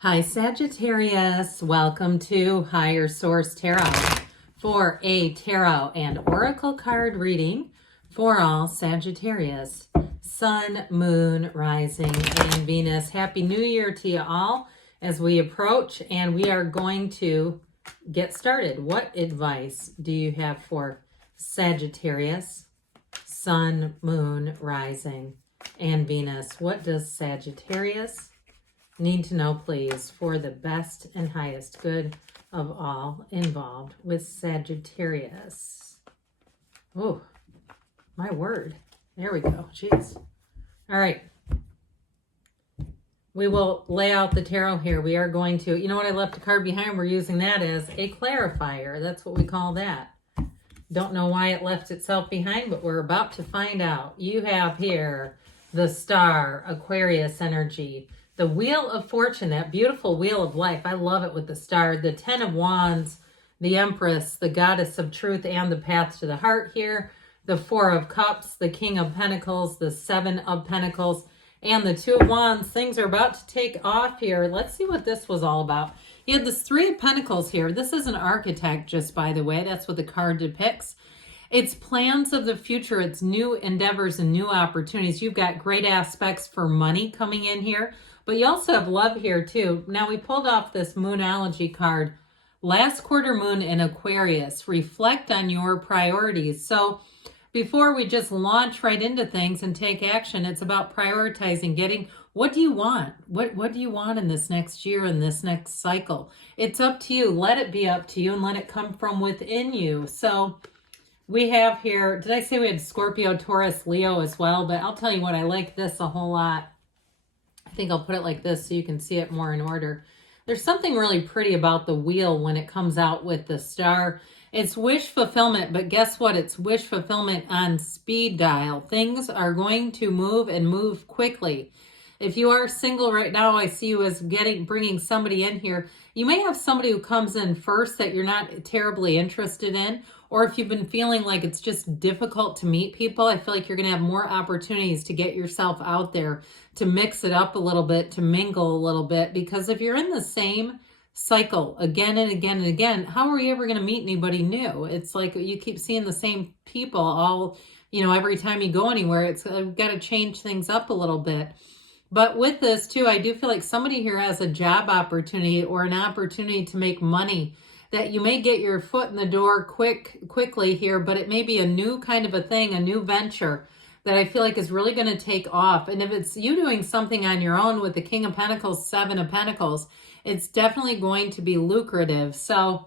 Hi Sagittarius, welcome to Higher Source Tarot for a tarot and oracle card reading for all Sagittarius, Sun, Moon, Rising, and Venus. Happy New Year to you all as we approach, and we are going to get started. What advice do you have for Sagittarius, Sun, Moon, Rising, and Venus? What does Sagittarius need to know, please, for the best and highest good of all involved with Sagittarius? Oh, my word. There we go. Jeez. All right. We will lay out the tarot here. We are going to, you know what, I left a card behind. We're using that as a clarifier. That's what we call that. Don't know why it left itself behind, but we're about to find out. You have here the Star, Aquarius energy, the Wheel of Fortune, that beautiful Wheel of Life. I love it with the Star. The Ten of Wands, the Empress, the Goddess of Truth and the Path to the Heart here. The Four of Cups, the King of Pentacles, the Seven of Pentacles, and the Two of Wands. Things are about to take off here. Let's see what this was all about. You had this Three of Pentacles here. This is an architect, just by the way. That's what the card depicts. It's plans of the future. It's new endeavors and new opportunities. You've got great aspects for money coming in here. But you also have love here too. Now we pulled off this Moonology card. Last quarter moon in Aquarius. Reflect on your priorities. So before we just launch right into things and take action, it's about prioritizing, getting, what do you want? What do you want in this next year, in this next cycle? It's up to you. Let it be up to you and let it come from within you. So we have here, did I say we had Scorpio, Taurus, Leo as well? But I'll tell you what, I like this a whole lot. I think I'll put it like this so you can see it more in order. There's something really pretty about the wheel when it comes out with the Star. It's wish fulfillment, but guess what? It's wish fulfillment on speed dial. Things are going to move and move quickly. If you are single right now, I see you as bringing somebody in here. You may have somebody who comes in first that you're not terribly interested in, or if you've been feeling like it's just difficult to meet people, I feel like you're going to have more opportunities to get yourself out there, to mix it up a little bit, to mingle a little bit, because if you're in the same cycle again and again and again, how are you ever going to meet anybody new? It's like you keep seeing the same people all, every time you go anywhere. It's got to change things up a little bit. But with this too, I do feel like somebody here has a job opportunity or an opportunity to make money that you may get your foot in the door quickly here, but it may be a new kind of a thing, a new venture that I feel like is really going to take off. And if it's you doing something on your own with the King of Pentacles, Seven of Pentacles, it's definitely going to be lucrative. So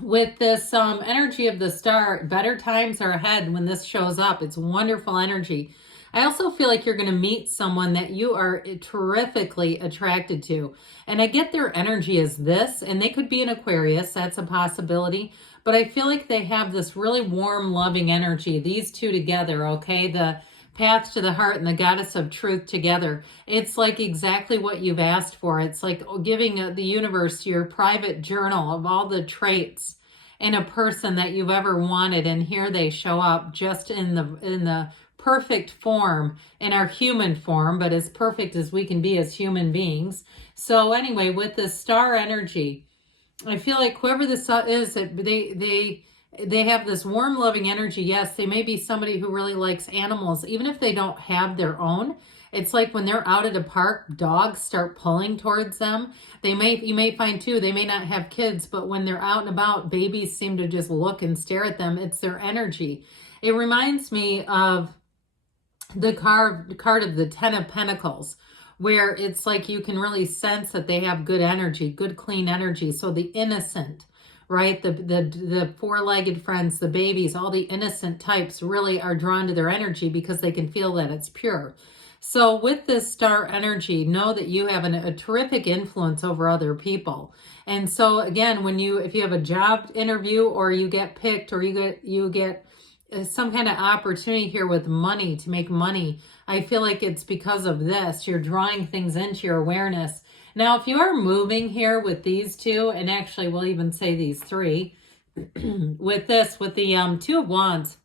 with this energy of the Star, better times are ahead when this shows up. It's wonderful energy. I also feel like you're going to meet someone that you are terrifically attracted to. And I get their energy as this, and they could be an Aquarius. That's a possibility. But I feel like they have this really warm, loving energy. These two together, okay? The Path to the Heart and the Goddess of Truth together. It's like exactly what you've asked for. It's like giving the universe your private journal of all the traits in a person that you've ever wanted. And here they show up just in the perfect form, in our human form, but as perfect as we can be as human beings. So anyway, with this Star energy, I feel like whoever this is, they have this warm, loving energy. Yes, they may be somebody who really likes animals, even if they don't have their own. It's like when they're out at a park, dogs start pulling towards them. You may find too, they may not have kids, but when they're out and about, babies seem to just look and stare at them. It's their energy. It reminds me of the card of the Ten of Pentacles, where it's like you can really sense that they have good energy, good clean energy. So the innocent, right? The four-legged friends, the babies, all the innocent types really are drawn to their energy because they can feel that it's pure. So with this Star energy, know that you have a terrific influence over other people. And so again, if you have a job interview or you get picked or you get some kind of opportunity here with money, to make money, I feel like it's because of this. You're drawing things into your awareness. Now, if you are moving here with these two, and actually we'll even say these three, with the Two of Wands,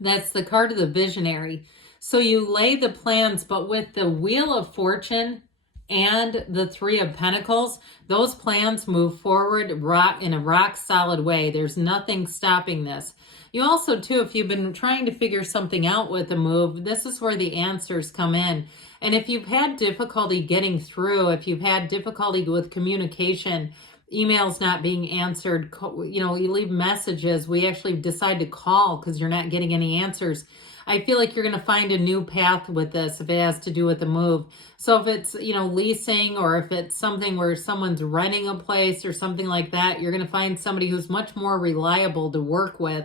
that's the card of the visionary. So you lay the plans, but with the Wheel of Fortune, and the Three of Pentacles, those plans move forward in a rock solid way. There's nothing stopping this. You also, too, if you've been trying to figure something out with a move, this is where the answers come in. And if you've had difficulty getting through, if you've had difficulty with communication, emails not being answered, you know, you leave messages, we actually decide to call because you're not getting any answers. I feel like you're going to find a new path with this if it has to do with the move. So if it's, you know, leasing, or if it's something where someone's renting a place or something like that, you're going to find somebody who's much more reliable to work with.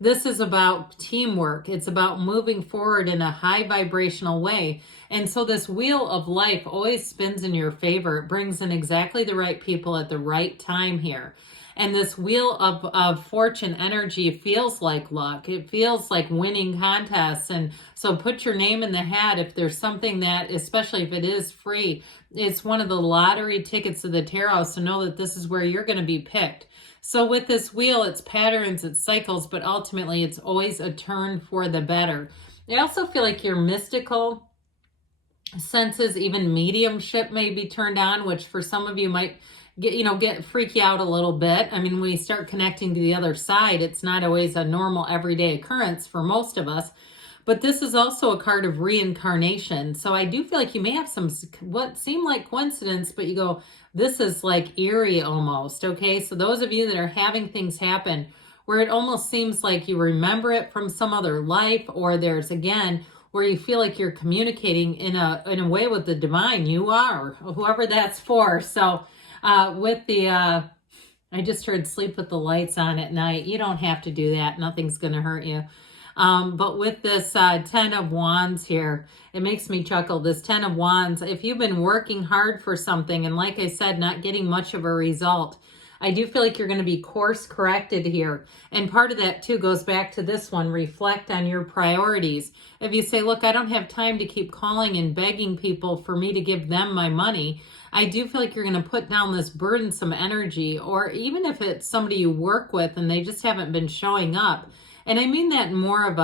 This is about teamwork. It's about moving forward in a high vibrational way. And so this wheel of life always spins in your favor. It brings in exactly the right people at the right time here. And this wheel of fortune energy feels like luck. It feels like winning contests. And so put your name in the hat if there's something that, especially if it is free, it's one of the lottery tickets of the tarot. So know that this is where you're going to be picked. So with this wheel, it's patterns, it's cycles, but ultimately it's always a turn for the better. I also feel like your mystical senses, even mediumship, may be turned on, which for some of you might get freaky out a little bit. I mean, when you start connecting to the other side, it's not always a normal everyday occurrence for most of us. But this is also a card of reincarnation. So I do feel like you may have some what seem like coincidence, but you go, this is like eerie almost, okay? So those of you that are having things happen where it almost seems like you remember it from some other life, or there's, again, where you feel like you're communicating in a way with the divine, you are, whoever that's for. So with the, I just heard sleep with the lights on at night. You don't have to do that. Nothing's going to hurt you. But with this 10 of Wands here, it makes me chuckle. This 10 of Wands, if you've been working hard for something and, like I said, not getting much of a result, I do feel like you're going to be course corrected here. And part of that too goes back to this one, reflect on your priorities. If you say, look, I don't have time to keep calling and begging people for me to give them my money, I do feel like you're going to put down this burdensome energy. Or even if it's somebody you work with and they just haven't been showing up. And I mean that in more of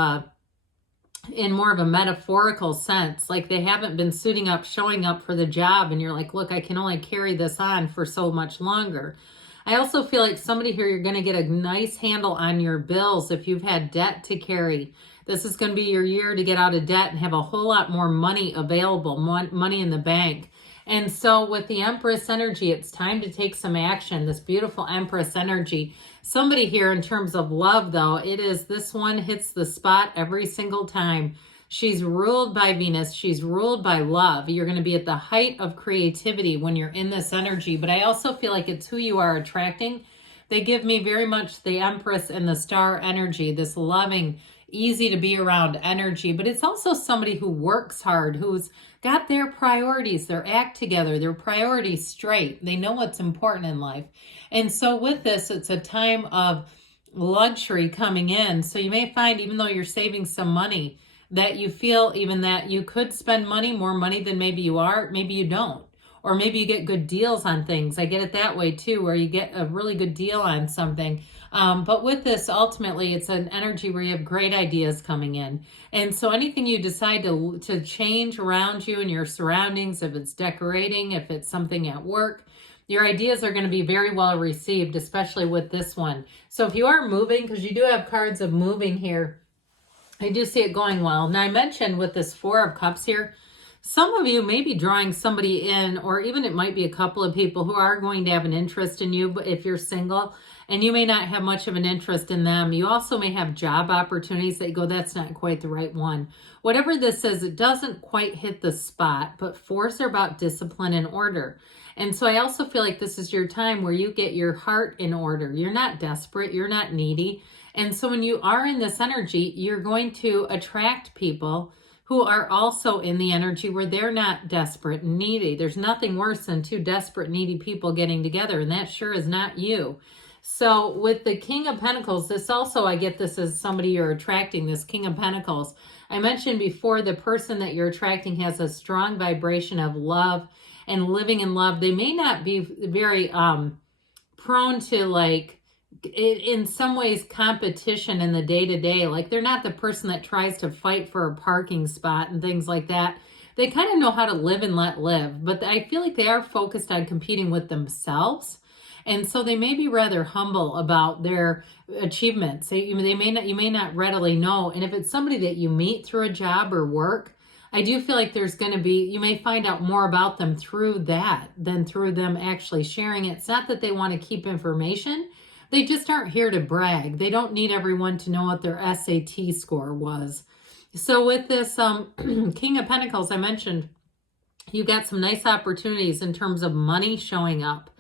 a metaphorical sense, like they haven't been suiting up, showing up for the job, and you're like, look, I can only carry this on for so much longer. I also feel like somebody here, you're going to get a nice handle on your bills if you've had debt to carry. This is going to be your year to get out of debt and have a whole lot more money available, money in the bank. And so with the Empress energy, it's time to take some action, this beautiful Empress energy. Somebody here in terms of love, though, it is this one hits the spot every single time. She's ruled by Venus. She's ruled by love. You're going to be at the height of creativity when you're in this energy. But I also feel like it's who you are attracting. They give me very much the Empress and the Star energy, this loving, easy to be around energy. But it's also somebody who works hard, who's got their priorities, their act together, their priorities straight. They know what's important in life. And so with this, it's a time of luxury coming in. So you may find, even though you're saving some money, that you feel even that you could spend money, more money than maybe you are, maybe you don't. Or maybe you get good deals on things. I get it that way too, where you get a really good deal on something. But with this, ultimately, it's an energy where you have great ideas coming in. And so anything you decide to change around you and your surroundings, if it's decorating, if it's something at work, your ideas are going to be very well received, especially with this one. So if you are moving, because you do have cards of moving here, I do see it going well. Now I mentioned with this Four of Cups here, some of you may be drawing somebody in, or even it might be a couple of people who are going to have an interest in you, but if you're single, and you may not have much of an interest in them. You also may have job opportunities that you go, that's not quite the right one. Whatever this is, it doesn't quite hit the spot, but fours are about discipline and order. And so I also feel like this is your time where you get your heart in order. You're not desperate, you're not needy. And so when you are in this energy, you're going to attract people who are also in the energy where they're not desperate and needy. There's nothing worse than two desperate, needy people getting together, and that sure is not you. So with the King of Pentacles, this also, I get this as somebody you're attracting, this King of Pentacles. I mentioned before, the person that you're attracting has a strong vibration of love and living in love. They may not be very prone to, like, in some ways, competition in the day-to-day. Like, they're not the person that tries to fight for a parking spot and things like that. they kind of know how to live and let live, but I feel like they are focused on competing with themselves. And so they may be rather humble about their achievements. They may not, you may not readily know. And if it's somebody that you meet through a job or work, I do feel like there's going to be, you may find out more about them through that than through them actually sharing it. It's not that they want to keep information. They just aren't here to brag. They don't need everyone to know what their SAT score was. So with this King of Pentacles, I mentioned, you got some nice opportunities in terms of money showing up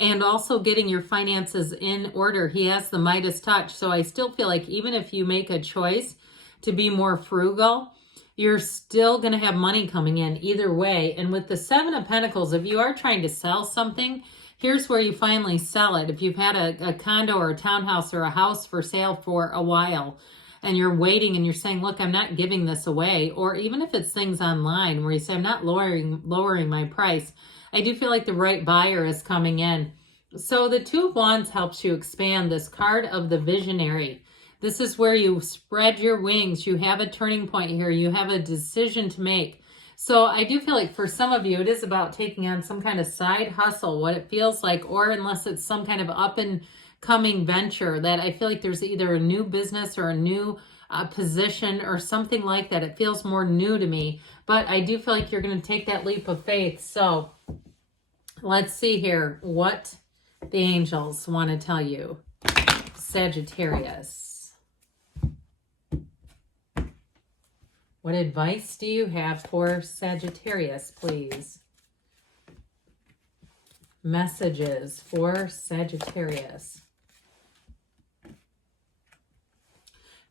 and also getting your finances in order. He has the Midas touch. So I still feel like even if you make a choice to be more frugal, you're still going to have money coming in either way. And with the Seven of Pentacles, if you are trying to sell something, here's where you finally sell it. If you've had a condo or a townhouse or a house for sale for a while, and you're waiting and you're saying, look, I'm not giving this away. Or even if it's things online where you say, I'm not lowering my price. I do feel like the right buyer is coming in. So the Two of Wands helps you expand this card of the visionary. This is where you spread your wings. You have a turning point here. You have a decision to make. So I do feel like for some of you, it is about taking on some kind of side hustle, what it feels like, or unless it's some kind of up and coming venture that I feel like there's either a new business or a new position or something like that. It feels more new to me, but I do feel like you're going to take that leap of faith. So let's see here what the angels want to tell you. Sagittarius. What advice do you have for Sagittarius, please? Messages for Sagittarius.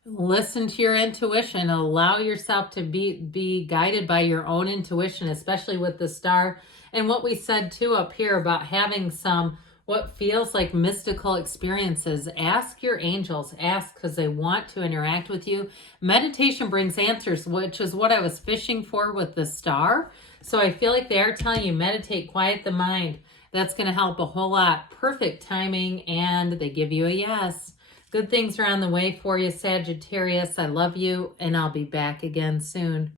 Listen to your intuition. Allow yourself to be guided by your own intuition, especially with the star. And what we said too up here about having some what feels like mystical experiences. Ask your angels. Ask because they want to interact with you. Meditation brings answers, which is what I was fishing for with the star. So I feel like they are telling you, meditate, quiet the mind. That's going to help a whole lot. Perfect timing, and they give you a yes. Good things are on the way for you, Sagittarius. I love you, and I'll be back again soon.